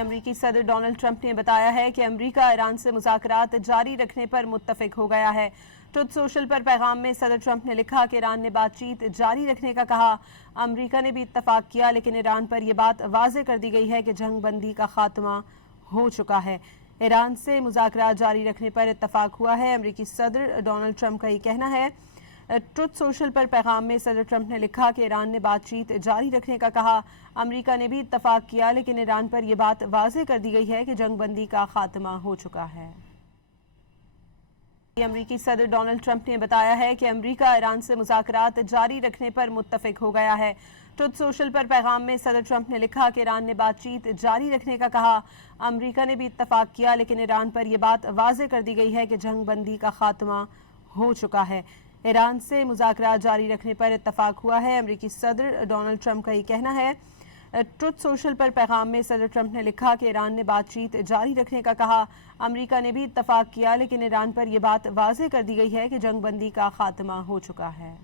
امریکی صدر Donald Trump نے بتایا ہے کہ امریکہ ایران سے مذاکرات جاری رکھنے پر متفق ہو گیا ہے۔ ٹروتھ سوشل پر پیغام میں صدر ٹرمپ نے لکھا کہ ایران نے بات چیت جاری رکھنے کا کہا۔ امریکہ نے بھی اتفاق کیا، لیکن ایران پر یہ بات واضح کر دی گئی ہے کہ جنگ بندی کا خاتمہ ہو چکا ہے۔ ایران سے مذاکرات جاری رکھنے پر اتفاق ہوا ہے، امریکی صدر ڈونلڈ ٹرمپ کا یہ کہنا ہے۔ ٹروتھ سوشل پر پیغام میں صدر ٹرمپ نے لکھا کہ ایران نے بات چیت جاری رکھنے کا کہا۔ امریکہ نے بھی اتفاق کیا، لیکن ایران پر یہ بات واضح کر دی گئی ہے کہ جنگ بندی کا خاتمہ ہو چکا ہے۔ امریکی صدر ڈونلڈ ٹرمپ نے بتایا ہے کہ امریکہ ایران سے مذاکرات جاری رکھنے پر متفق ہو گیا ہے۔ ٹروتھ سوشل پر پیغام میں صدر ٹرمپ نے لکھا کہ ایران نے بات چیت جاری رکھنے کا کہا۔ امریکہ نے بھی اتفاق کیا، لیکن ایران پر یہ بات واضح کر دی گئی ہے کہ جنگ بندی کا خاتمہ ہو چکا ہے۔ ایران سے مذاکرات جاری رکھنے پر اتفاق ہوا ہے، امریکی صدر ڈونلڈ ٹرمپ کا یہ کہنا ہے۔ ٹروتھ سوشل پر پیغام میں صدر ٹرمپ نے لکھا کہ ایران نے بات چیت جاری رکھنے کا کہا۔ امریکہ نے بھی اتفاق کیا، لیکن ایران پر یہ بات واضح کر دی گئی ہے کہ جنگ بندی کا خاتمہ ہو چکا ہے۔